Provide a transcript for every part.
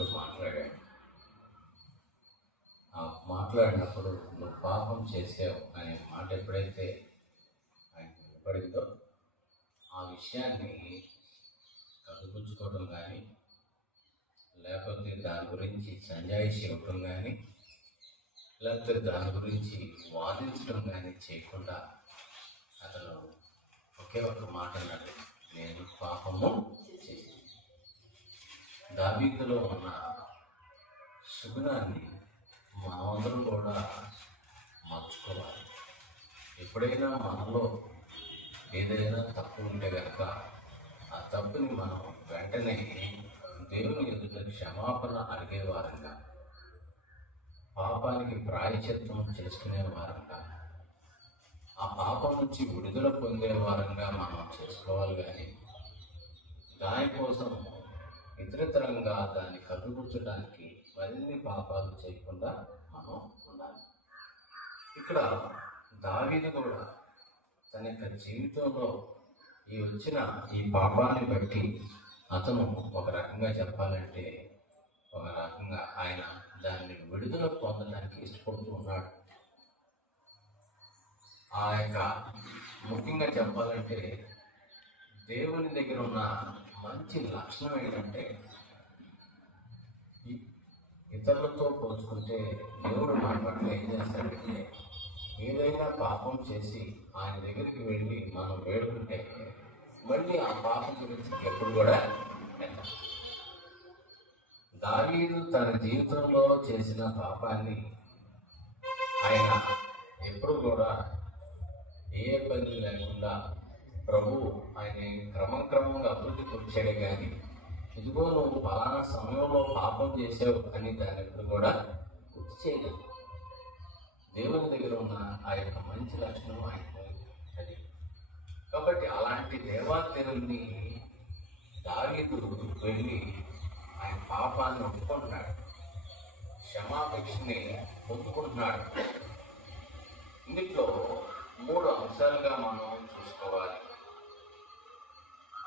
ఆయనతో మాట్లాడాడు. మాట్లాడినప్పుడు నువ్వు పాపం చేసావు అనే మాట ఎప్పుడైతే ఆయన వినపడిందో ఆ విషయాన్ని కదుపుచ్చుకోవడం కానీ, లేకపోతే దాని గురించి సంజాయిషి ఇవ్వటం కానీ, లేకపోతే దాని గురించి వాదించడం కానీ చేయకుండా అతను ఒకే ఒక మాట అన్నాడు, నేను పాపము చేసి. దావీదులో ఉన్న సుగుణాన్ని మనమందరం కూడా మార్చుకోవాలి. ఎప్పుడైనా మనలో ఏదైనా తప్పు ఉంటే కనుక ఆ తప్పుని మనం వెంటనే దేవుని ఎదుట క్షమాపణ అడిగే వారంగా, పాపానికి ప్రాయశ్చిత్తం చేసుకునే వారంగా, ఆ పాపం నుంచి విడుదల పొందే వారంగా మనం చేసుకోవాలి. కానీ దానికోసం ఇతరతరంగా దాన్ని కప్పిపుచ్చడానికి మరిన్ని పాపాలు చేయకుండా మనం ఉండాలి. ఇక్కడ దావీదు కూడా తన యొక్క జీవితంలో వచ్చిన ఈ పాపాన్ని బట్టి అతను ఒక రకంగా చెప్పాలంటే ఒక రకంగా ఆయన దాన్ని విడుదల పొందడానికి ఇష్టపడుతూ ఉన్నాడు. ఆ యొక్క ముఖ్యంగా చెప్పాలంటే దేవుని దగ్గర ఉన్న మంచి లక్షణం ఏంటంటే, ఇతరులతో పోల్చుకుంటే దేవుడు మన పట్ల ఏం చేస్తాడంటే, ఏదైనా పాపం చేసి ఆయన దగ్గరికి వెళ్ళి మనం వేడుకుంటే మళ్ళీ ఆ పాపం గురించి ఎప్పుడు కూడా దావీదు తన జీవితంలో చేసిన పాపాన్ని ఆయన ఎప్పుడు కూడా ఏ ఇబ్బంది లేకుండా ప్రభువు ఆయన క్రమంగా అభివృద్ధి పొందాడు. కానీ ఇదిగో నువ్వు ఫలానా సమయంలో పాపం చేసావు అని దాన్ని ఎప్పుడు కూడా గుర్తు చేయలేదు. దేవుని దగ్గర ఉన్న ఆ యొక్క మంచి లక్షణం ఆయన అది. కాబట్టి అలాంటి దేవాదేవుని దావీదు వెళ్ళి ఆయన పాపాన్ని ఒప్పుకుంటున్నాడు, క్షమాపేక్షని పొందుకుంటున్నాడు. ఇందులో 3 అంశాలుగా మనం చూసుకోవాలి.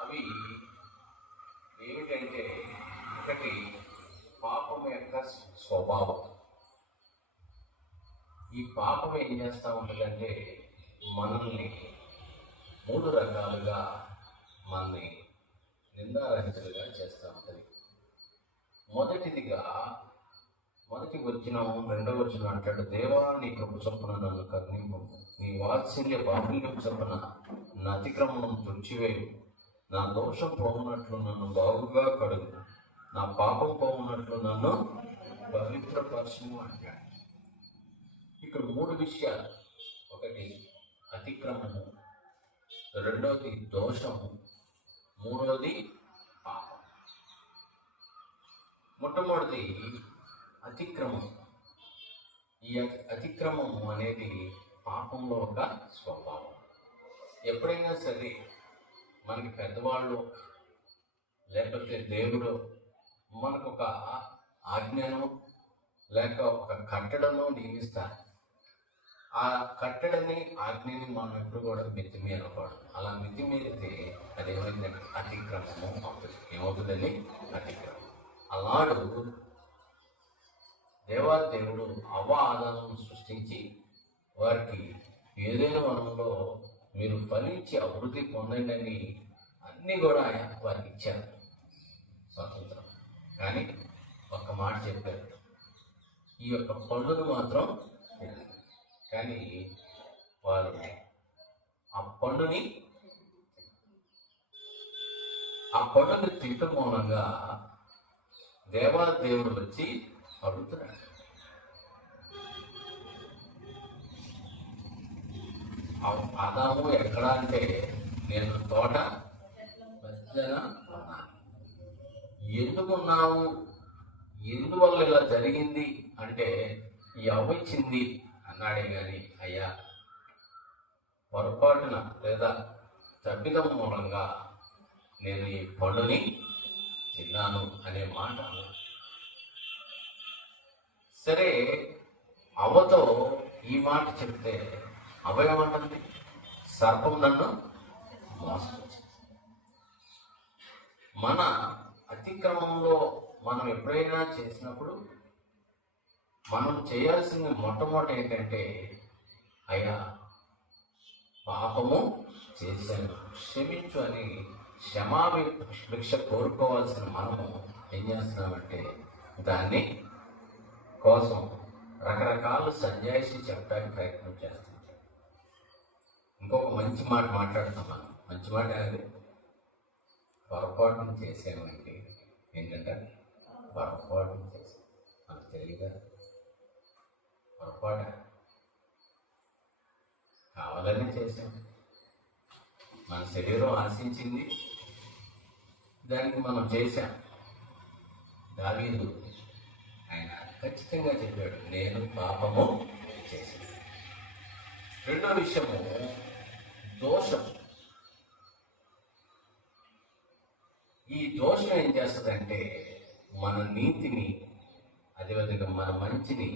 అవి ఏమిటంటే, ఒకటి పాపం యొక్క స్వభావం. ఈ పాపం ఏం చేస్తూ ఉంటుందంటే మనల్ని 3 రకాలుగా మనల్ని నిందారహితులుగా చేస్తూ ఉంటుంది. మొదటి వచనం 2వ వచనం అంటాడు, దేవా నీ కృప చొప్పున నన్ను కరుణింపు, నీ వాత్సల్య బాహుల్యం చొప్పున నా అతిక్రమం తుడిచివేయు, నా దోషం పోవునట్లు నన్ను బాగుగా కడుగు, నా పాపం పోవునట్లు నన్ను పవిత్రపరచుము అంటాడు. ఇక్కడ 3 విషయాలు. ఒకటి అతిక్రమము, 2వది దోషము, 3వది పాపం. మొట్టమొదటి అతిక్రమం. ఈ అతిక్రమము అనేది పాపంలో ఒక స్వభావం. ఎప్పుడైనా సరే మనకి పెద్దవాళ్ళు లేకపోతే దేవుడు మనకు ఒక ఆజ్ఞను లేక ఒక కట్టడను నియమిస్తారు. ఆ కట్టడని ఆజ్ఞని మనం ఎప్పుడు కూడా మితిమీరకూడదు. అలా మితిమీరితే అది ఏమైందంటే అతిక్రమము అవుతుంది. ఏమవుతుందని అతిక్రమం. అలాడు దేవాదేవుడు అవ్వ ఆదాలను సృష్టించి వారికి ఏదైనా వనంలో మీరు ఫలించి అభివృద్ధి పొందండి అని అన్నీ కూడా ఆయన వారికి ఇచ్చారు స్వతంత్రం. కానీ ఒక్క మాట చెప్పారు, ఈ యొక్క పళ్ళును మాత్రం తినాలి. కానీ వారు ఆ పండుని తినటం మూలంగా దేవాదేవుడు వచ్చి అడుగుతున్నాడు, ఆదాము ఎక్కడ అంటే నేను తోట మధ్యన ఉన్నాను, ఎందుకున్నావు, ఎందువల్ల ఇలా జరిగింది అంటే ఈ అవ్విచ్చింది అన్నాడే కానీ అయ్యా పొరపాటున లేదా తప్పిదం మూలంగా నేను ఈ పండుని తిన్నాను అనే మాట అన్నాను. సరే, అవ్వతో ఈ మాట చెప్తే అవ్వ ఏమంటుంది, సర్పం నన్ను మోసం. మన అతిక్రమంలో మనం ఎప్పుడైనా చేసినప్పుడు మనం చేయాల్సింది మొట్టమొదటి ఏంటంటే, అయ్యా పాపము చేశాను క్షమించు అని క్షమాభిక్ష కోరుకోవాల్సిన మనము ఏం చేస్తున్నామంటే దాన్ని కోసం రకరకాల సంజాయిషి చెప్పడానికి ప్రయత్నం చేస్తాం. ఇంకొక మంచి మాట మాట్లాడుతాం మనం. మంచి మాట అనేది పొరపాటును చేసామంటే ఏంటంటే పొరపాటును చేసాం. మనకు తెలియదా? పొరపాటు కావాలని చేసాం. మన శరీరం ఆశించింది, దానికి మనం చేశాం. దావీదు ఆయన ఖచ్చితంగా చెప్పాడు, నేను పాపము చేశాను. రెండో విషయము దోషం. ఈ దోషం ఏం చేస్తుందంటే మన నీతిని, అదేవిధంగా మన మంచిని,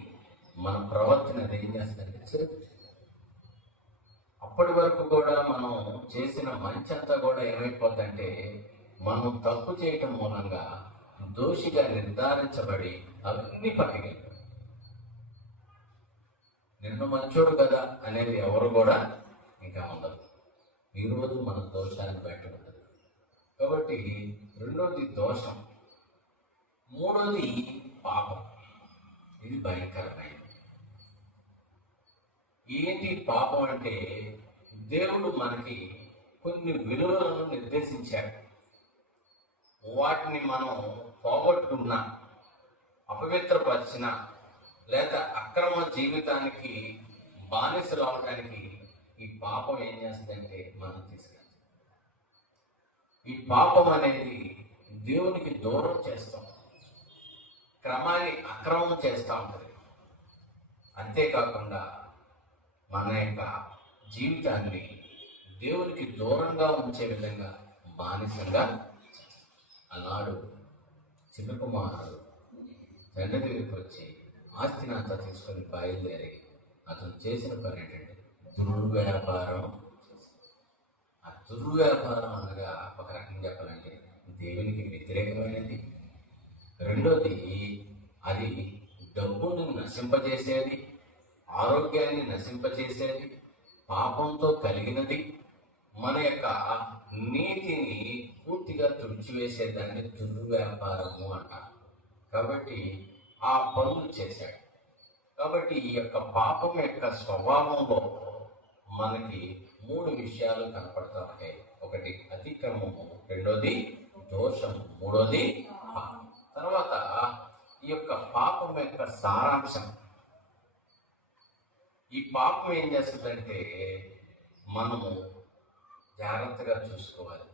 మన ప్రవర్తన ఏం చేస్తుందంటే చెరుపు. అప్పటి వరకు కూడా మనం చేసిన మంచి అంతా కూడా ఏమైపోతుందంటే మనం తప్పు చేయటం మూలంగా దోషిగా నిర్ధారించబడి అవన్నీ పక్కకి నిన్ను మంచోడు కదా అనేది ఎవరు కూడా ఇంకా ఉండదు. ఈరోజు మన దోషాన్ని బయట ఉండదు. కాబట్టి రెండోది దోషం, మూడోది పాపం. ఇది భయంకరమైనది. ఏంటి పాపం అంటే, దేవుడు మనకి కొన్ని విలువలను నిర్దేశించాడు. వాటిని మనం పోగొట్టుకున్నా, అపవిత్రపరిచిన, లేదా అక్రమ జీవితానికి బానిసలు అవడానికి ఈ పాపం ఏం చేస్తుందంటే మనం తీసుకెళ్తాం. ఈ పాపం అనేది దేవునికి దూరం చేస్తాం, క్రమాన్ని అక్రమం చేస్తూ ఉంటుంది. అంతేకాకుండా మన యొక్క జీవితాన్ని దేవునికి దూరంగా ఉంచే విధంగా బానిసంగా. అన్నాడు చిన్న కుమారుడు తండ్రి దగ్గరికి వచ్చి ఆస్తిని అంతా తీసుకొని బయలుదేరి అతను చేసిన పని ఏంటంటే దుర్వ్యాపారం. ఆ దుర్వ్యాపారం అనగా ఒక రకంగా చెప్పాలంటే దేవునికి వ్యతిరేకమైనది. రెండోది అది డబ్బును నశింపజేసేది, ఆరోగ్యాన్ని నశింపజేసేది, పాపంతో కలిగినది, మన యొక్క నీతిని పూర్తిగా తుడిచివేసేదాన్ని దుర్వ్యాపారము అంటారు. కాబట్టి ఆ పనులు చేశాడు. కాబట్టి ఈ యొక్క పాపం యొక్క స్వభావంలో మనకి మూడు విషయాలు కనపడతా ఉంటాయి. ఒకటి అతిక్రమము, రెండోది దోషము, మూడోది పాపం. తర్వాత ఈ యొక్క పాపం యొక్క సారాంశం. ఈ పాపం ఏం చేస్తుందంటే మనము జాగ్రత్తగా చూసుకోవాలి.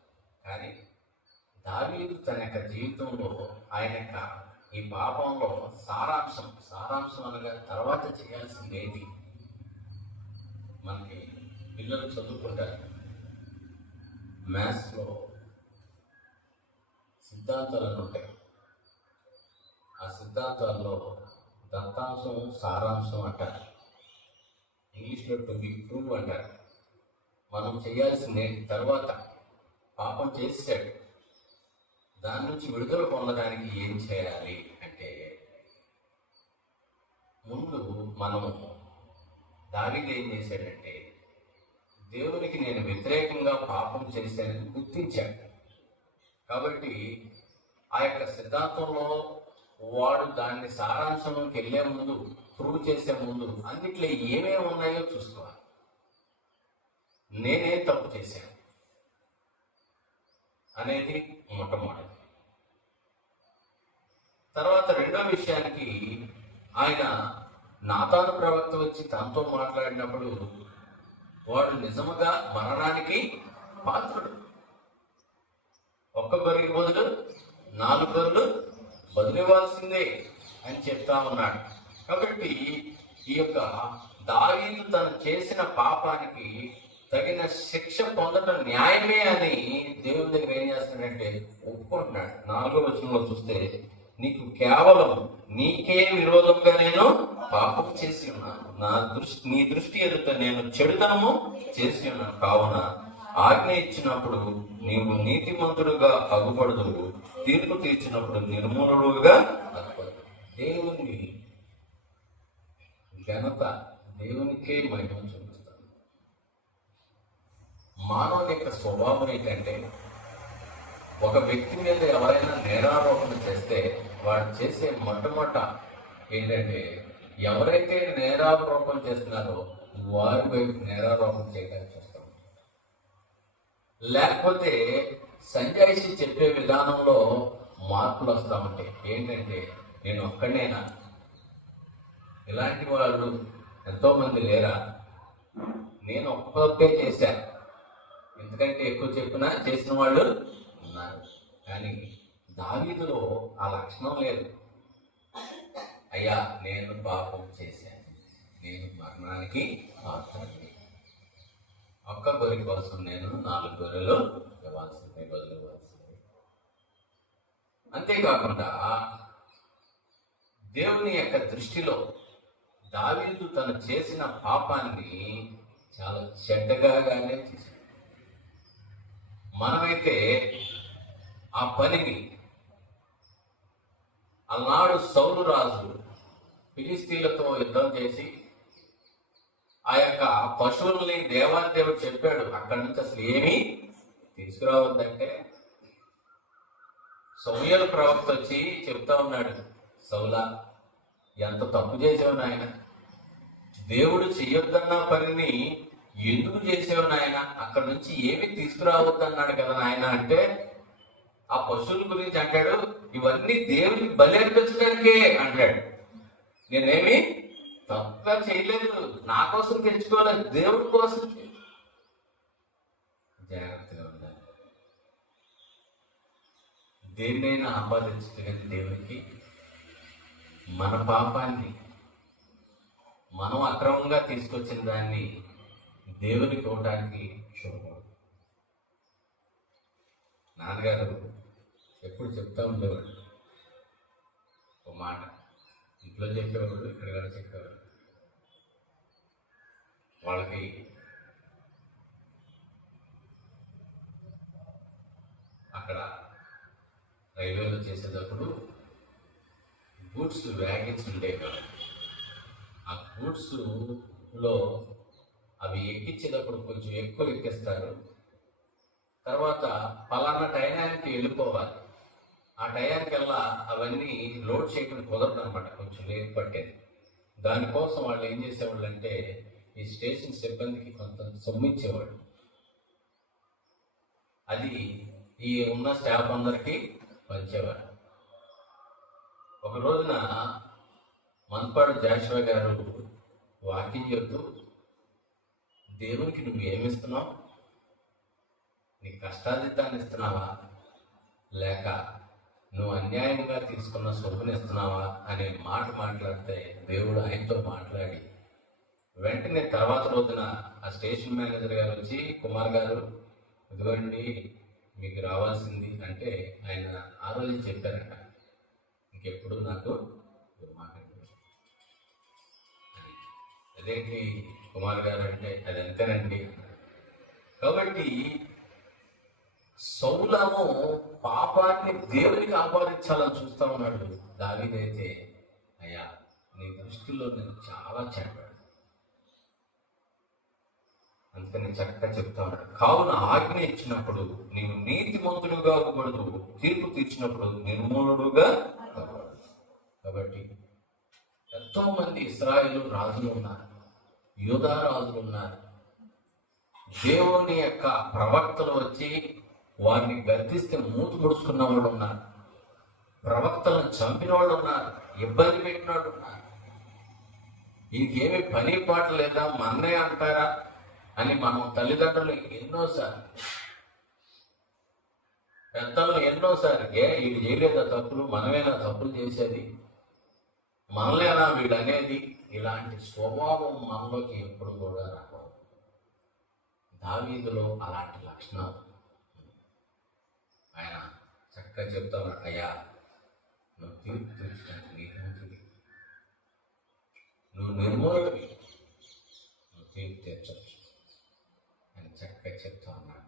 కానీ దావీదు తన యొక్క జీవితంలో ఆయన యొక్క ఈ పాపంలో సారాంశం అనగా తర్వాత చేయాల్సింది ఏంటి? మనకి పిల్లలు చదువుకుంటారు, మ్యాథ్స్లో సిద్ధాంతాలను ఉంటాయి. ఆ సిద్ధాంతాల్లో దత్తాంశం, సారాంశం అంటారు. ఇంగ్లీష్లో టు బి ప్రూవ్ అంటారు. మనం చేయాల్సిందే. తర్వాత పాపం చేసాడు, దాని నుంచి విడుదల పొందడానికి ఏం చేయాలి అంటే, ముందు మనము దావీదు ఏం చేశాడంటే దేవునికి నేను వ్యతిరేకంగా పాపం చేశానని గుర్తించాడు. కాబట్టి ఆ యొక్క సిద్ధాంతంలో వాడు దాన్ని సారాంశంలోకి వెళ్ళే ముందు, ప్రూవ్ చేసే ముందు అన్నిట్లో ఏమేమి ఉన్నాయో చూసుకోవాలి. నేనే తప్పు చేశాను అనేది మొట్టమొదటి. తర్వాత రెండో విషయానికి ఆయన నాతాను ప్రవక్త వచ్చి తనతో మాట్లాడినప్పుడు వాడు నిజముగా మరణానికి పాత్రుడు. ఒక్క గొర్రెకి బదులు 4 గొర్రెలు బదులివ్వాల్సిందే అని చెప్తా ఉన్నాడు. కాబట్టి ఈ యొక్క దావీదు తను చేసిన పాపానికి తగిన శిక్ష పొందడం న్యాయమే అని దేవుని దగ్గర ఏం చేస్తాడంటే ఒప్పుకుంటున్నాడు. 4వ వచనంలో చూస్తే, నీకు కేవలం నీకే విరోధంగా నేను పాపం చేసి ఉన్నాను, నీ దృష్టి ఎదుట నేను చెడుతనము చేసి ఉన్నాను, కావున ఆజ్ఞ ఇచ్చినప్పుడు నీవు నీతిమంతుడుగా అగుపడదువు, తీర్పు తీర్చినప్పుడు నిర్మూలుడుగా అగుపడదు. దేవుని ఘనత, దేవునికే మహిమ చూపిస్తాను. మానవుని యొక్క స్వభావం ఏంటంటే, ఒక వ్యక్తి మీద ఎవరైనా నేరారోపణ చేస్తే వాడు చేసే మొట్టమొదట ఏంటంటే, ఎవరైతే నేరారోపణ చేస్తున్నారో వారి వైపు నేరారోపణ చేయడానికి చూస్తాం. లేకపోతే సంజాయిషి చెప్పే విధానంలో మార్పులు వస్తూ ఉంటాయి. ఏంటంటే, నేను ఒక్కడేనా, ఇలాంటి వాళ్ళు ఎంతో మంది లేరా, నేను ఒక్కొక్కే చేశాను, ఎందుకంటే ఎక్కువ చెప్పినా చేసిన వాళ్ళు ఉన్నారు. కానీ దావీదులో ఆ లక్షణం లేదు. అయ్యా, నేను పాపం చేశాను, నేను మరణానికి పాత్రుడిని, ఒక్క గొర్రె కోసం నేను 4 గొర్రెలు ఇవ్వాల్సిందే, బదులు ఇవ్వాల్సిందే. అంతేకాకుండా దేవుని యొక్క దృష్టిలో దావీదు తను చేసిన పాపాన్ని చాలా చెడ్డగానే చేశాడు. మనమైతే ఆ పనిని, అన్నాడు సౌలు రాజు ఫిలిస్తీన్లతో యుద్ధం చేసి ఆ యొక్క పశువుల్ని దేవాదేవుడు చెప్పాడు అక్కడి నుంచి అసలు ఏమీ తీసుకురావద్దంటే, సమూయేలు ప్రవక్త వచ్చి చెప్తా ఉన్నాడు, సౌలా ఎంత తప్పు చేసావు నాయన, దేవుడు చెయ్యొద్దన్న పనిని ఎందుకు చేసావు నాయన, అక్కడి నుంచి ఏమి తీసుకురావద్దన్నాడు కదా నాయన అంటే, ఆ పశువుల గురించి అంటాడు, ఇవన్నీ దేవుడికి బలి అర్పించడానికే అంటాడు. నేనేమి తప్పుగా చేయలేదు, నా కోసం తెచ్చుకోలేదు, దేవుడి కోసం. జాగ్రత్తగా ఉండాలి. దేన్నైనా ఆపాదించగలిగిన దేవునికి మన పాపాన్ని, మనం అక్రమంగా తీసుకొచ్చిన దాన్ని దేవునికి ఇవ్వడానికి చూడకూడదు. నాన్నగారు ఎప్పుడు చెప్తా ఉండేవాడు ఒక మాట, ఇంట్లో చెప్పేవాడు, ఇక్కడ కూడా చెప్పేవాడు. వాళ్ళకి అక్కడ రైల్వేలో చేసేటప్పుడు గూడ్స్ వ్యాగన్స్ ఉండేవి కదా, ఆ గూడ్స్లో అవి ఎక్కించేటప్పుడు కొంచెం ఎక్కువ ఎక్కిస్తారు, తర్వాత పలానా టయానికి వెళ్ళిపోవాలి, ఆ టయానికల్లా అవన్నీ లోడ్ చేయడం కుదరదు అనమాట, కొంచెం లేట్ పట్టేది. దానికోసం వాళ్ళు ఏం చేసేవాళ్ళు అంటే, ఈ స్టేషన్ సిబ్బందికి కొంత సొమ్ము ఇచ్చేవాడు. అది ఈ ఉన్న స్టాఫ్ అందరికీ పంచేవాడు. ఒక రోజున మందపాడు జాషువా గారు వాకింగ్ చెప్తూ, దేవునికి నువ్వు ఏమిస్తున్నావు, నీ కష్టాదితాన్ని ఇస్తున్నావా, లేక నువ్వు అన్యాయంగా తీసుకున్న సొమ్ముని ఇస్తున్నావా అనే మాట మాట్లాడితే, దేవుడు ఆయనతో మాట్లాడి వెంటనే తర్వాత రోజున ఆ స్టేషన్ మేనేజర్ గారు వచ్చి, కుమార్ గారు ఇదిగోండి మీకు రావాల్సింది అంటే, ఆయన ఆ రోజు చెప్పారంట, ఇంకెప్పుడు నాకు అదేంటి కుమార్ గారు అంటే, అది అంతేనండి. కాబట్టి సౌలము పాపాన్ని దేవునికి ఆపాదించాలని చూస్తా ఉన్నాడు. దావీదైతే, అయ్యా నీ దృష్టిలో నేను చాలా చెడ్డాడు, అందుకని చక్కగా చెప్తా ఉన్నాడు. కావున ఆజ్ఞ ఇచ్చినప్పుడు నీవు నీతిమంతుడుగా అవ్వకూడదు, తీర్పు తీర్చినప్పుడు నిర్మూలుడుగా అవ్వకూడదు. కాబట్టి ఎంతో మంది ఇశ్రాయేలు రాజులు ఉన్నారు, యూదా రాజులు ఉన్నారు. దేవుని యొక్క ప్రవక్తలు వచ్చి వారిని గర్దిస్తే మూతి ముడుచుకున్న వాళ్ళు ఉన్నారు, ప్రవక్తలను చంపిన వాళ్ళు ఉన్నారు, ఇబ్బంది పెట్టిన వాళ్ళు ఉన్నారు. ఇంకేమి పని పాట లేదా, మన్నే అంటారా అని మనం తల్లిదండ్రులు ఎన్నోసార్లు, పెద్దలు ఎన్నోసార్లు, వీడు చేయలేదా తప్పులు, మనమేనా తప్పులు చేసేది, మనలేనా వీడు అనేది, ఇలాంటి స్వభావం మనలోకి ఎప్పుడు కూడా రాకూడదు. దావీదులో అలాంటి లక్షణాలు ఆయన చక్కగా చెప్తా ఉన్నాడు, అయ్యా నువ్వు తీర్పు తీర్చడానికి నీతిమంతుడివి, నువ్వు నిర్మూలకుడివి, నువ్వు తీర్పు తీర్చవచ్చు అని చక్కగా చెప్తా ఉన్నాడు.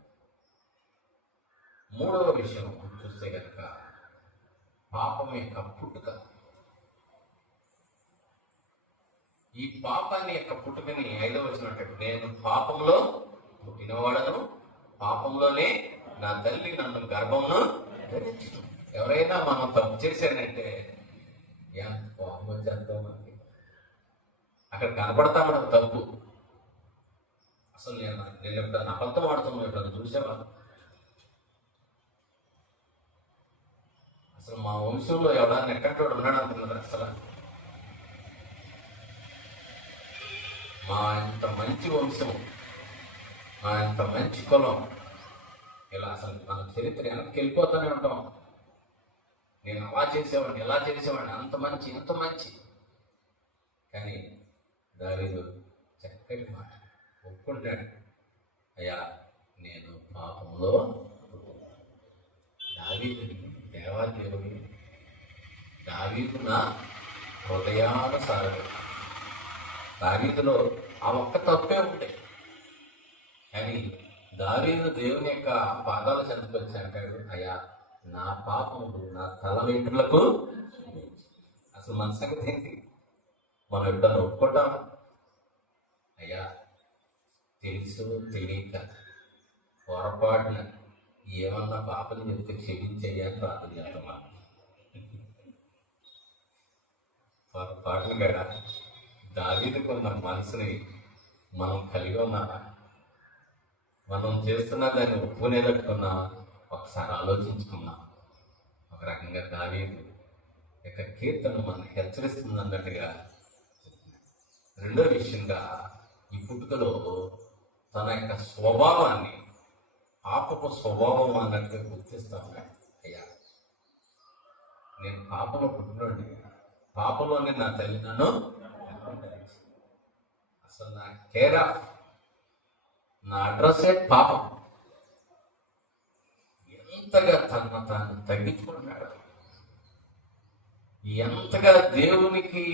మూడవ విషయం చూస్తే కనుక పాపం యొక్క పుట్టుక. ఈ పాపాన్ని యొక్క పుట్టుకని 5వ వచనం, నేను పాపంలో పుట్టినవాడను, పాపంలోనే నా తల్లి నన్ను గర్భంలో ధరించు. ఎవరైనా మనం తప్పు చేశానంటే పాపం చేద్దాం మనకి అక్కడ కనపడతా మనకు తప్పు. అసలు నేను ఎప్పుడన్నా అబద్ధం ఆడుతున్నాను, ఎప్పుడన్నా చూసావా? అసలు మా వంశంలో ఎవడన్నా ఎక్కడోడు ఉన్నాడు అనుకున్నారు? అసలు మా ఇంత మంచి వంశం, మా ఇంత మంచి కులం, ఇలా అసలు మన చరిత్ర వెనక్కి వెళ్ళిపోతూనే ఉంటాం. నేను అలా చేసేవాడిని, ఎలా చేసేవాడిని, అంత మంచి ఇంత మంచి. కానీ దావీదు చక్కటి మాట ఒప్పుకుంటాడు, అయ్యా నేను పాపంలో. దావీదుని దేవాదేవుని, దావీదు నా హృదయానుసారుడు. దావీదులో ఆ ఒక్క తప్పే ఉంటాయి, కానీ దావీదు దేవుని యొక్క పాదాల చెంతకు వచ్చి అంటాడు, అయ్యా నా పాపములు నా తల వెంట్రులకు. అసలు మన సంగతి ఏంటి? మనం ఎప్పుడన్నా ఒప్పుకుంటాం? అయ్యా తెలుసు తెలియక పొరపాటున ఏమన్నా పాపం చెప్తే క్షమించేయాలని ప్రార్థన చేస్తాం. పొరపాటున కదా దావీదుకున్న మనసుని మనం కలిగి ఉన్నామా? మనం చేస్తున్న దాన్ని ఒప్పుకునేటట్టుకున్నా ఒకసారి ఆలోచించుకున్నాం. ఒక రకంగా దావీదు యొక్క కీర్తన మనం హెచ్చరిస్తుంది అన్నట్టుగా. రెండో విషయంగా ఈ పుట్టుకలో తన యొక్క స్వభావాన్ని, పాపపు స్వభావం అన్నట్టుగా గుర్తిస్తా ఉన్నాడు. అయ్యా నేను పాపంలో పుట్టినండి, పాపంలోనే నా తల్లి నన్ను. అసలు నా కేర్ ఆఫ్, నా అడ్రస్సే పాపం. ఎంతగా తాను తగ్గించుకుంటున్నాడు, ఎంతగా దేవునికి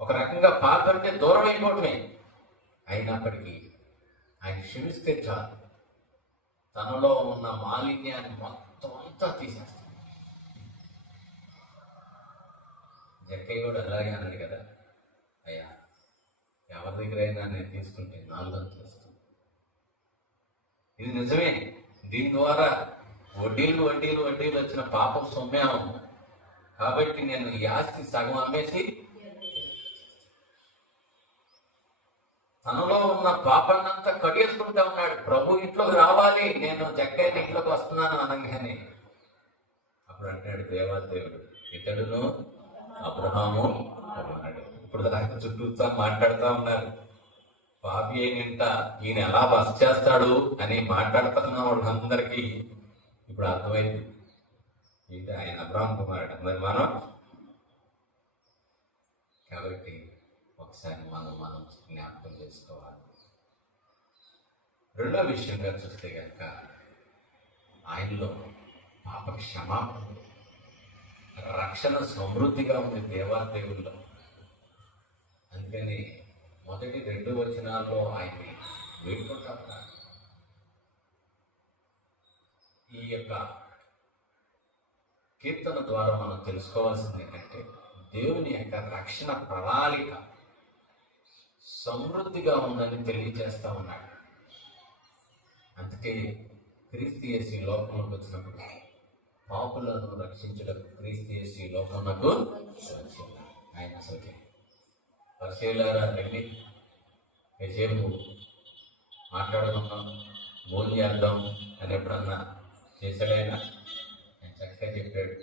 ఒక రకంగా పాప అంటే దూరం అయిపోవటమే. అయినప్పటికీ ఆయన క్షమిస్తే చాలు, తనలో ఉన్న మాలిన్యాన్ని మొత్తం అంతా తీసేస్తాడు. జక్కయ్య కూడా అలాగే అన్నాడు కదా, అయ్యా ఎవరి దగ్గరైనా నేను తీసుకుంటే 4 అంతలు వస్తుంది. ఇది నిజమే. దీని ద్వారా వడ్డీలు వడ్డీలు వడ్డీలు వచ్చిన పాపం సొమ్మేమం. కాబట్టి నేను ఈ ఆస్తి సగం అమ్మేసి తనలో ఉన్న పాపాన్నంతా కడిగేసుకుంటా ఉన్నాడు. ప్రభు ఇంట్లోకి రావాలి, నేను జక్కయ్య ఇంట్లోకి వస్తున్నాను అనగానే అప్పుడు అంటాడు దేవాదేవుడు, ఇతడును అబ్రహాము అన్నాడు. ఇప్పుడు దాకా చుట్టూతా మాట్లాడుతూ ఉన్నారు. పాపి అయినంట ఈయన ఎలా బస చేస్తాడు అని మాట్లాడుతున్న వాళ్ళందరికీ ఇప్పుడు అర్థమైంది, ఏంటి ఆయన అబ్రహాం కుమారుడు మరి మనం. కాబట్టి ఒకసారి మనం జ్ఞాపకం చేసుకోవాలి. రెండో విషయంగా చూస్తే కనుక ఆయనలో పాప క్షమాపణ, రక్షణ సమృద్ధిగా ఉంది దేవాదేవుల్లో. అందుకని మొదటి 2 వచనాల్లో ఆయన్ని వేడుకుంటారు. ఈ యొక్క కీర్తన ద్వారా మనం తెలుసుకోవాల్సింది ఏంటంటే దేవుని యొక్క రక్షణ ప్రణాళిక సమృద్ధిగా ఉందని తెలియజేస్తా ఉన్నాడు. అందుకే క్రీస్తు యేసు ఈ లోకంలోకి వచ్చినప్పుడు పాపులను రక్షించడం క్రీస్తు యేసు ఈ లోకంలోకి ఆయన అసలు పరిశీలారా రండి, విజయము మాట్లాడుకుందాం, భోజనం చేద్దాం అని ఎప్పుడన్నా చేశాడైనా ఆయన చక్కగా చెప్పాడు,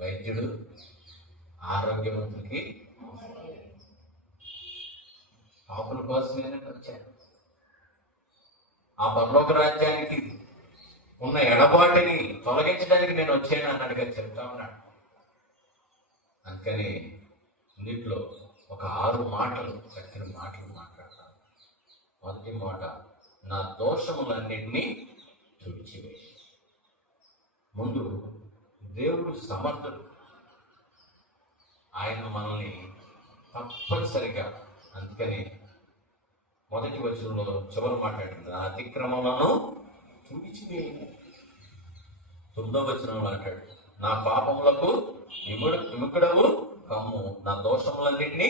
వైద్యుడు ఆరోగ్యవంతుడికి పాపుల కోసం నేను వచ్చాను, ఆ పరలోక రాజ్యానికి ఉన్న ఎడబాటుని తొలగించడానికి నేను వచ్చాను అన్నట్టుగా చెప్తా ఉన్నాడు. అందుకని ఇందులో ఒక 6 మాటలు, చక్కని మాటలు మాట్లాడతాను. మొదటి మాట, నా దోషములన్నింటినీ తుడిచివేయి. ముందు దేవుడు సమర్థుడు, ఆయన మనల్ని తప్పనిసరిగా, అందుకని మొదటి వచనంలో చివరి మాట్లాడుతుంది, నా అతిక్రమలను తుడిచివేయి. 9వ అంటాడు, నా పాపములకు విముఖుడవు కమ్ము, నా దోషములన్నింటినీ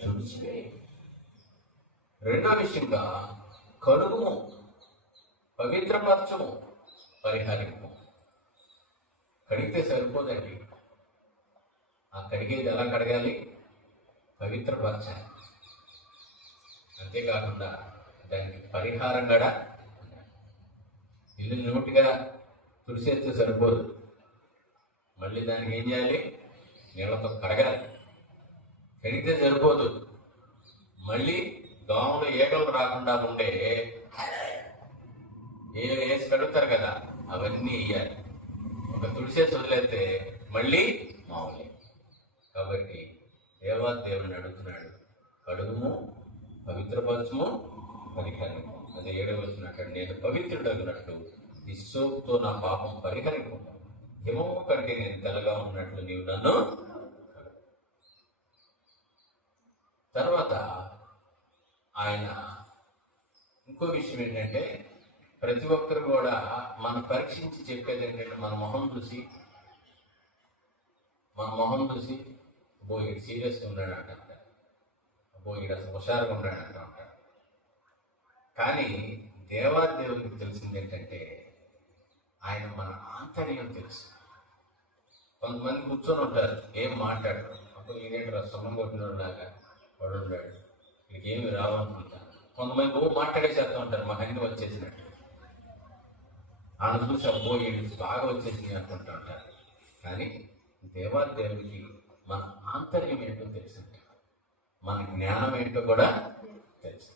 తుడిచివేయి. రెండో విషయంగా కడుగుము, పవిత్రపరచము, పరిహరింపు. కడిగితే సరిపోదండి. ఆ కడిగేది ఎలా కడగాలి? పవిత్రపరచాలి. అంతేకాకుండా దానికి పరిహారం కూడా ఇల్లు నోటిగా తుడిసేస్తే సరిపోదు. మళ్ళీ దానికి ఏం చేయాలి? నీళ్ళతో కడగాలి. కడిగితే సరిపోదు, మళ్ళీ దోమలు ఈగలు రాకుండా ఉండే వేసి కడుగుతారు కదా, అవన్నీ వేయాలి. ఒక తుడిసేసి వదిలేస్తే మళ్ళీ మామూలే. కాబట్టి దేవుడిని అడుగుతున్నాడు, కడుగుము, పవిత్రపరచము, పరిహరింపు. అది 7వ నేను పవిత్రుడగినట్టు ఇస్సోపుతో నా పాపం పరిహరింపు, హిమము కంటే నేను తెల్లగా ఉన్నట్లు నీవు నన్ను. తర్వాత ఆయన ఇంకో విషయం ఏంటంటే, ప్రతి ఒక్కరు కూడా మనం పరీక్షించి చెప్పేది ఏంటంటే, మన మొహం చూసి ఈడు సీరియస్గా ఉన్నాడు అంటారు, ఈడు అసలు హుషారుగా ఉన్నాడు అంటారు. కానీ దేవునికి తెలిసింది ఏంటంటే, ఆయన మన ఆంతర్యం తెలుసు. కొంతమంది కూర్చొని ఉంటారు, ఏం మాట్లాడరు. అప్పుడు ఈయన సొమ్మ కొట్టినలాగా వాడు ఉన్నాడు, వీడికి ఏమి రావనుకుంటాను. కొంతమంది మాట్లాడేసేస్తూ ఉంటారు, మాకు అన్ని వచ్చేసినట్టు. ఆయన చూసి ఈడు బాగా వచ్చేసింది అనుకుంటూ ఉంటారు. కానీ దేవుడికి మన ఆంతర్యం ఏంటో తెలుసు, మన జ్ఞానం ఏంటో కూడా తెలుసు.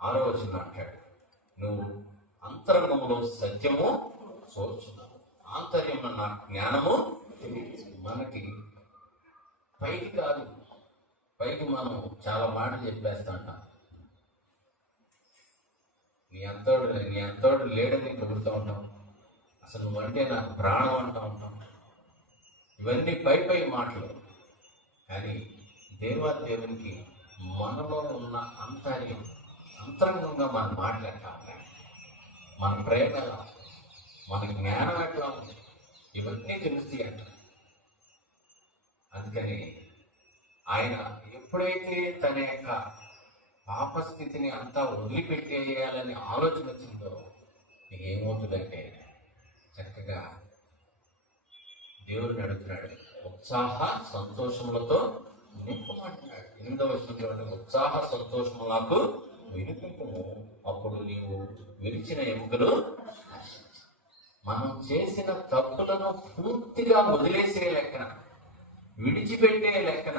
6వ అంటాడు, నువ్వు అంతరంగంలో సత్యము చూచున్నావు, ఆంతర్యం నా జ్ఞానము తెలియదు. మనకి పైకి కాదు, పైకి మనం చాలా మాటలు చెప్పేస్తా ఉంటాం. నీ అంతోడు లేడని కబురుతూ ఉంటాం. అసలు నువ్వంటే నాకు ప్రాణం అంటూ ఉంటాం. ఇవన్నీ పై మాటలు. కానీ దేవునికి మనలో ఉన్న అంతరంగంగా మనం మాట్లాడతాం. మన ప్రేమ ఎలా, మన జ్ఞానం ఎట్లా ఉంది, ఇవన్నీ తెలుస్తాయి అంట. అందుకని ఆయన ఎప్పుడైతే తన యొక్క పాపస్థితిని అంతా వదిలిపెట్టేయాలని ఆలోచన వచ్చిందో, ఏమవుతుందంటే చక్కగా దేవుడిని అడుగుతున్నాడు, ఉత్సాహ సంతోషములతో నింపమంటున్నాడు. 8వ ఉత్సాహ సంతోషములకు వినిపింపము, అప్పుడు నీవు విరిచిన ఎముకలు. మనం చేసిన తప్పులను పూర్తిగా వదిలేసే లెక్కన, విడిచిపెట్టే లెక్కన,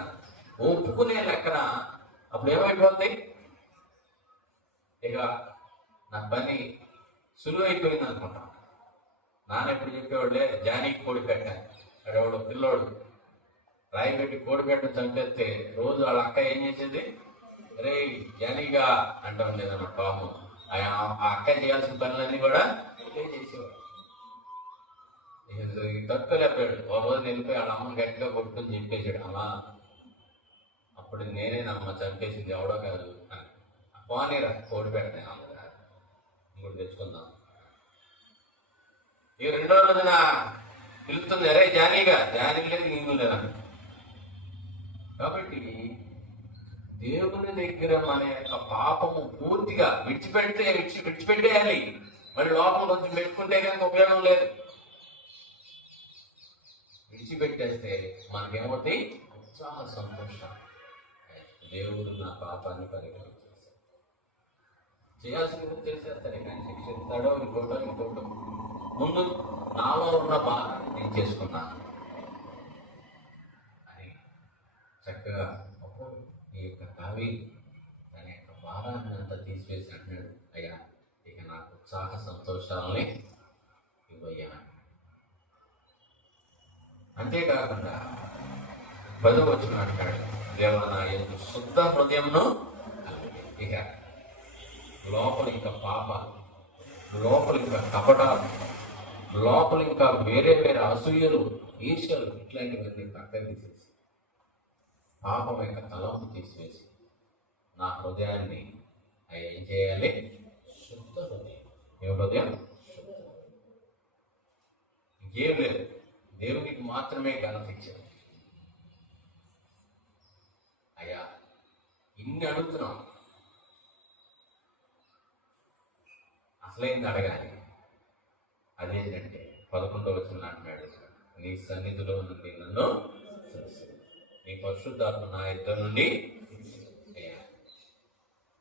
ఒప్పుకునే లెక్కన అప్పుడు ఏమైపోతుంది? ఇక నా పని సులువైపోయింది అనుకుంటాం. నాన్న ఎప్పుడు చెప్పేవాళ్ళే, జానీకి కోడి పెట్టాను. అడేవాడు పిల్లోడు రాయి పెట్టి కోడి పెట్టను చంపేస్తే రోజు వాళ్ళ అక్క ఏం చేసేది? రే జానీగా అంటూ ఉండేదన్నమాట. పాపం ఆ అక్క చేయాల్సిన పనులన్నీ కూడా చేసేవాడు. తట్టుకోలేకపోయాడు. ఒక రోజు వెళ్ళిపోయి వాళ్ళ అమ్మని గట్టిగా కొట్టుకుని చెప్పేసాడు, అమ్మా అప్పుడు నేనేనమ్మ చంపేసింది, ఎవడో కాదు అని. పోనీరా కోడి పెడతాను ఇంకోటి తెచ్చుకుందాం. ఈ 2వ రోజున పిలుస్తుంది, అరే జానీగా, జానీ లేదు ఇంకూ లేదా. కాబట్టి దేవుని దగ్గర మన యొక్క పాపము పూర్తిగా విడిచిపెట్టేయాలి. మరి లోపల కొంచెం పెట్టుకుంటే కనుక ఉపయోగం లేదు. విడిచిపెట్టేస్తే మనకేమవుతాయి? ఉత్సాహ సంతోషం. దేవుడు నా పాపాన్ని పరిగణించేస్తాడు, చేయాల్సింది చేసేస్తాడు. కానీ శిక్షిస్తాడో ఇంకోటో. ముందు నాలో ఉన్న బాధ నేను చేసుకున్నాను అని చక్కగా ఈ యొక్క కవి తన యొక్క భారాన్ని అంతా తీసివేసి అంటున్నాడు, అయ్యా ఇక నాకు ఉత్సాహ సంతోషాలని ఇవ్వయ్యా. అంతేకాకుండా 10వ అంటాడు, దేవా నా యందు శుద్ధ హృదయంను. ఇక లోపల ఇంకా పాపాలు, లోపల ఇంకా కపటాలు, లోపల ఇంకా వేరే అసూయలు, ఈర్ష్యలు, ఇట్లాంటివన్నీ పక్కన తీసేసి, పాపం యొక్క తలంపు తీసివేసి నా హృదయాన్ని ఏం చేయాలి? శుద్ధ హృదయం. ఏ హృదయం? ఏం లేదు, దేవునికి మాత్రమే ఘనత ఇచ్చారు. అయ్యా ఇన్ని అడుగుతున్నాం, అసలైంది అడగాలి. అదేంటంటే 11వ వచనం అంటున్నాడు, నీ సన్నిధిలో నుండి నన్ను నీ పరిశుద్ధాత్మ నా ఇద్దరు నుండి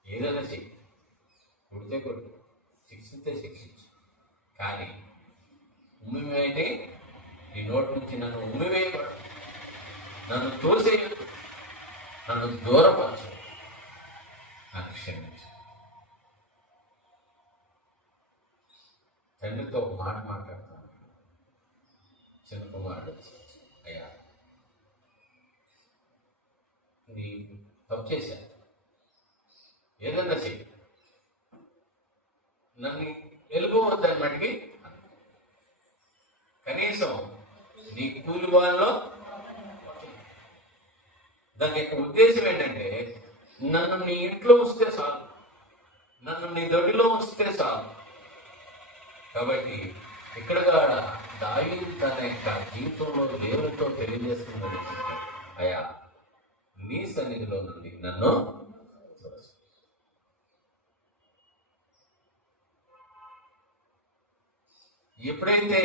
ఏదైనా చెయ్యి, కొడితే కొట్టు, శిక్షిస్తే శిక్షించు, కానీ ఉమ్మివేయంటే నీ నోటి నుంచి నన్ను ఉమ్మివేయబడు, నన్ను తోసేయదు, నన్ను దూరపరచు, నన్ను క్షమించు. తండ్రితో ఒక మాట మాట్లాడతాను. చిన్న కుమారుడు వచ్చి, అయ్యా నీ తప్పు చేశాను, ఏదన్నా చెయ్యి, నన్ను వెళ్ళిపోవద్దని మటుకి కనీసం నీ కూలి వాళ్ళలో. దాని యొక్క ఉద్దేశం ఏంటంటే నన్ను నీ ఇంట్లో ఉంచితే చాలు, నన్ను నీ దొడ్డిలో ఉంచితే చాలు. కాబట్టి ఇక్కడ కూడా దావీదు తన యొక్క జీవితంలో దేవునితో తెలియజేస్తున్నది, అయ్యా నీ సన్నిధిలో నుండి నన్ను ఎప్పుడైతే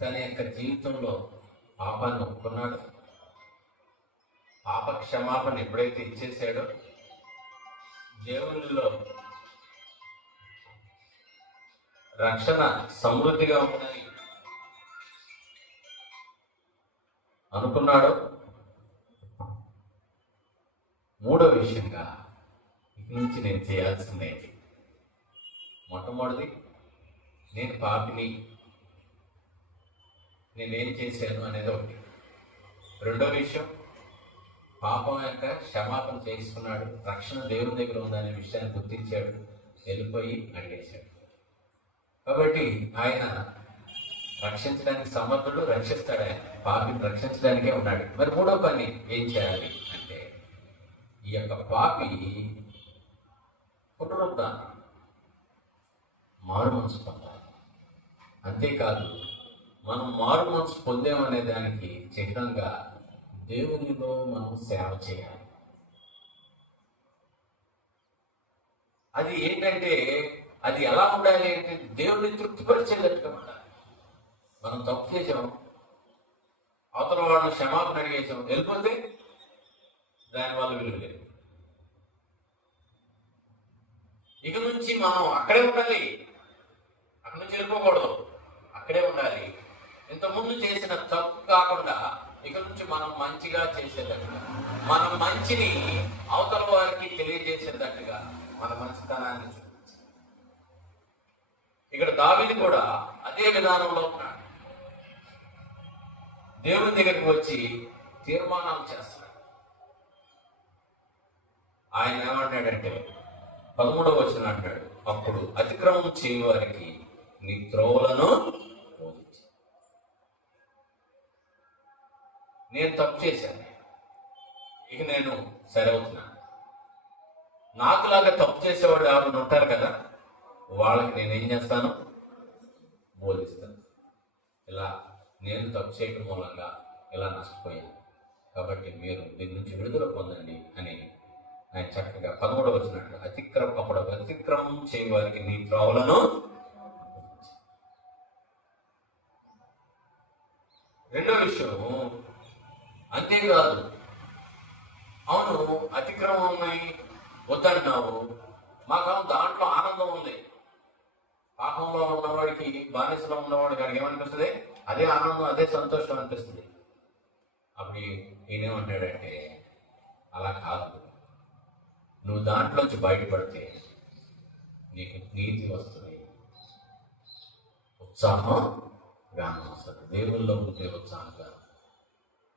తన యొక్క జీవితంలో పాపాన్ని ఒప్పుకున్నాడో, పాప క్షమాపణ ఎప్పుడైతే ఇచ్చేసాడో, దేవునిలో రక్షణ సమృద్ధిగా ఉందని అనుకున్నాడు. మూడో విషయంగా ఇక నుంచి నేను చేయాల్సింది ఏంటి? మొట్టమొదటిది, నేను పాపిని, నేనేం చేశాను అనేది ఒకటి. రెండో విషయం, పాపం యొక్క క్షమాపణ చేసుకున్నాడు, రక్షణ దేవుని దగ్గర ఉందనే విషయాన్ని గుర్తించాడు, వెళ్ళిపోయి అడిగేశాడు. కాబట్టి ఆయన రక్షించడానికి సమర్థుడు, రక్షిస్తాడు. ఆయన పాపిని రక్షించడానికే ఉన్నాడు. మరి మూడో పని ఏం చేయాలి అంటే, ఈ యొక్క పాపి పునరుద్ధానం, మారు మనసు పొందాలి. అంతేకాదు, మనం మారు మనసు పొందామనే దానికి చిహ్నంగా దేవునిలో మనం సేవ చేయాలి. అది ఏంటంటే, అది ఎలా ఉండాలి అంటే దేవుడిని తృప్తిపరిచేటట్టుగా ఉండాలి. మనం తప్పు చేసాం, అవతల వాళ్ళని క్షమాపణ అడిగేసాం, వెళ్ళిపోతే దానివల్ల విలువ లేదు. ఇక నుంచి మనం అక్కడే ఉండాలి, అక్కడి నుంచి వెళ్ళిపోకూడదు, అక్కడే ఉండాలి. ఇంతకుముందు చేసిన తప్పు కాకుండా ఇక నుంచి మనం మంచిగా చేసేటట్టుగా, మన మంచిని అవతల వారికి తెలియజేసేటట్టుగా మన మంచితనాన్ని చూపించాలి. ఇక్కడ దావీదు కూడా అదే విధానంలో ఉన్నాడు. దేవుని దగ్గరికి వచ్చి తీర్మానాలు చేస్తాడు. ఆయన ఏమంటాడంటే 13వ వచనం అంటాడు, అప్పుడు అతిక్రమం చేయు వారికి నీ త్రోవలను బోధించు. నేను తప్పు చేశాను, ఇక నేను సరవుతున్నాను. నాకులాగా తప్పు చేసేవాడు ఎవరు ఉంటారు కదా, వాళ్ళకి నేనేం చేస్తాను? బోధిస్తాను. ఇలా నేను తప్పు చేయడం మూలంగా ఇలా నష్టపోయాను, కాబట్టి మీరు దీని నుంచి విడుదల పొందండి అని ఆయన చక్కగా 13వ వచనం, అతిక్రమం చేయ వారికి నీ త్రోవలను. రెండో విషయం, అంతేకాదు, అవును అతిక్రమం ఉన్నాయి వద్దన్నావు, మాకు దాంట్లో ఆనందం ఉంది. పాపంలో ఉన్నవాడికి, బానిసలో ఉన్నవాడికి అడిగి ఏమనిపిస్తుంది? అదే ఆనందం, అదే సంతోషం అనిపిస్తుంది. అప్పుడు ఈయనేమంటాడంటే, అలా కాదు, నువ్వు దాంట్లోంచి బయటపడితే నీకు నీతి వస్తుంది, ఉత్సాహం గానం వస్తుంది. దేవుల్లో ఉంటే ఉత్సాహంగా,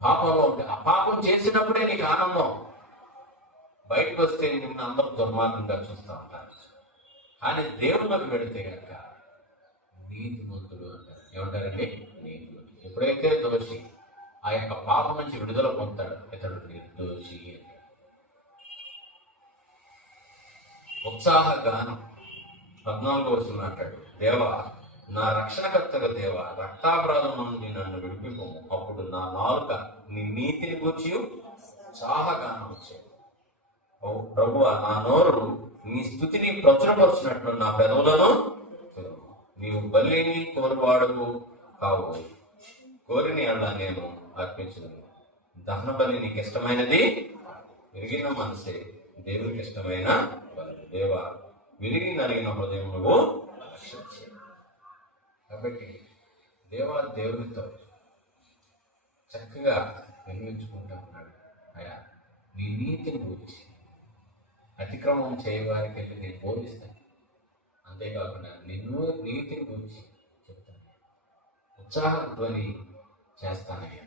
పాపంలో ఉంటే ఆ పాపం చేసినప్పుడే నీకు ఆనందం. బయటకు వస్తే నిన్ను అందరూ దుర్మార్గంగా చూస్తూ ఉంటారు. కానీ దేవుళ్ళకి వెళితే కనుక నీతిమంతుడు అంటారు. ఏమంటారండి? నీతిమంతుడు. ఎప్పుడైతే దోషి ఆ యొక్క పాపం నుంచి విడుదల పొందుతాడు, ఇతడు నిర్దోషి. ఉత్సాహ గానం 14వ వచనం అంటాడు, దేవా నా రక్షణకర్తగా దేవ, రక్తాపరాధం నుండి నన్ను విడిపిపోము. అప్పుడు నా నాలుక నీ నీతిని గూర్చి చాహగానం వచ్చే. ఓ ప్రభువా, నా నోరు నీ స్థుతిని ప్రచురపరుచినట్లు నా పెదవులను నీవు బలిని కోరువాడుకు కావు. కోరిని అలా నేను అర్పించదు. దహన బలి నీకు ఇష్టమైనది, విరిగిన మనసే దేవునికి ఇష్టమైన బలి. దేవ, విరిగి నలిగిన హృదయం నువ్వు రక్షించే. కాబట్టి దేవునితో చక్కగా నిర్మించుకుంటా ఉన్నాడు. అయ్యా, నీ నీతిని గురించి అతిక్రమం చేయవారికి వెళ్ళి నేను బోధిస్తాను. అంతేకాకుండా నిన్ను నీతిని గురించి చెప్తాను, ఉత్సాహ ధ్వని చేస్తానయ్యా.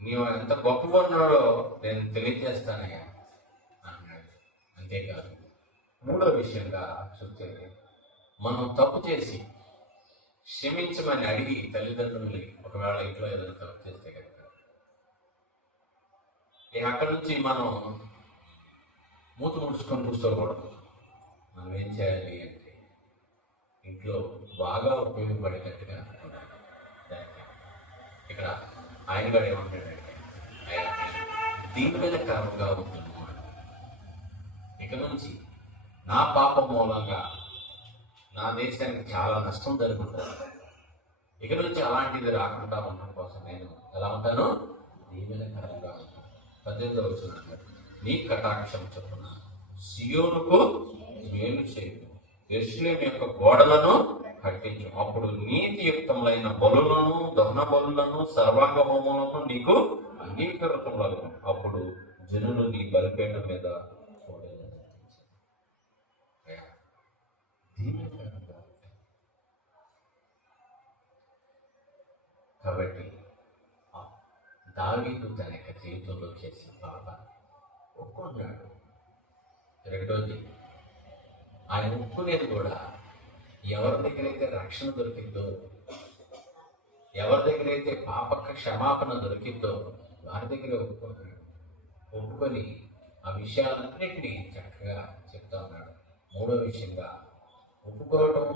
నీవు ఎంత గొప్పగా ఉన్నాడో నేను తెలియజేస్తానయ్యా అన్నాడు. అంతేకాదు, మూడో విషయంగా చూస్తే, మనం తప్పు చేసి క్షమించమని అడిగి తల్లిదండ్రుల్ని ఒకవేళ ఇంట్లో ఏదైనా తప్పు చేస్తే కనుక అక్కడి నుంచి మనం మూతి ముడుచుకొని కూర్చోకూడదు. మనం ఏం చేయాలి అంటే ఇంట్లో బాగా ఉపయోగపడేటట్టుగా ఉండాలి. దానికి ఇక్కడ ఆయన కూడా ఏమంటాడంటే, దీవెనకరంగా ఉంటుంది. ఇక నుంచి నా పాపం మూలంగా నా దేశానికి చాలా నష్టం జరుగుతుంది. ఇక నుంచి అలాంటిది రాకుండా ఉండడం కోసం నేను ఎలా ఉంటాను? దీవెనకరంగా ఉంటాను. 18వ వచనం, నీ కటాక్షం చొప్పున సియోనుకు మేలు చేయు, యెరూషలేము యొక్క గోడలను కట్టించు. అప్పుడు నీతియుక్తములైన బలులను, దహన బలులను, సర్వాంగ హోమములను నీకు అంగీకృతములను. అప్పుడు జనులు నీ బలిపేట మీద కాబట్టి దావీదు తన యొక్క జీవితంలో చేసిన పాపాన్ని ఒప్పుకున్నాడు. రెండోది, ఆయన ఒప్పుకునేది కూడా ఎవరి దగ్గర అయితే రక్షణ దొరికిందో, ఎవరి దగ్గర అయితే పాపక క్షమాపణ దొరికిందో వారి దగ్గరే ఒప్పుకున్నాడు. ఒప్పుకొని ఆ విషయాలన్నింటినీ చక్కగా చెప్తా ఉన్నాడు. మూడో విషయంగా, ఒప్పుకోవటం,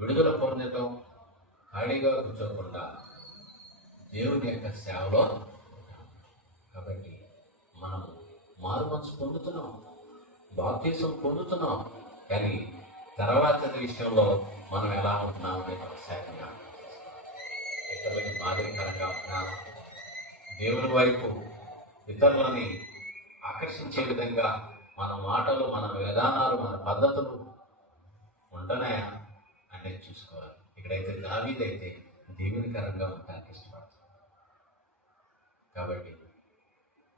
విడుదల పొందటం, ఖాళీగా కూర్చోకుండా దేవుని యొక్క సేవలో. కాబట్టి మనం మారు మనసు పొందుతున్నాం, బాప్తిసం పొందుతున్నాం, కానీ తర్వాత విషయంలో మనం ఎలా ఉంటున్నాం అనేది ఒకసారిగా ఇతరులకి మాదిరికరంగా ఉంటున్నాం. దేవుని వైపు ఇతరులని ఆకర్షించే విధంగా మన మాటలు, మన విధానాలు, మన పద్ధతులు ఉంటున్నాయా అనేది చూసుకోవాలి. ఇక్కడైతే దావీదైతే దేవునికరంగా ఉండడానికి ఇష్టపడతాం. కాబట్టి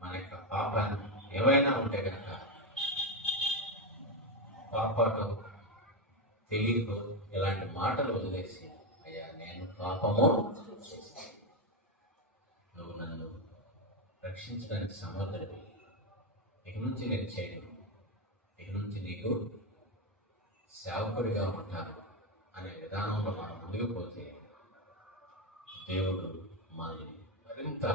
మన యొక్క పాపాన్ని ఏమైనా ఉంటే కనుక పాపతో తెలియదు ఇలాంటి మాటలు వదిలేసి, అయ్యా నేను పాపము చేసి నువ్వు నన్ను రక్షించడానికి సమర్థుడివి, ఇక నుంచి నేను చేయను, ఇక నుంచి నీకు సేవకుడిగా ఉంటాను అనే విధానంలో మనం ముందుకు పోతే దేవుడు మనల్ని మరింత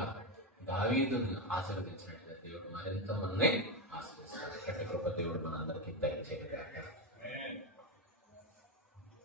దావీదుని ఆశీర్వదించినట్లుగా దేవుడు మరింత మనల్ని ఆశీర్వదిస్తాడు. కృప దేవుడు మనందరికీ దయచేయగలడు.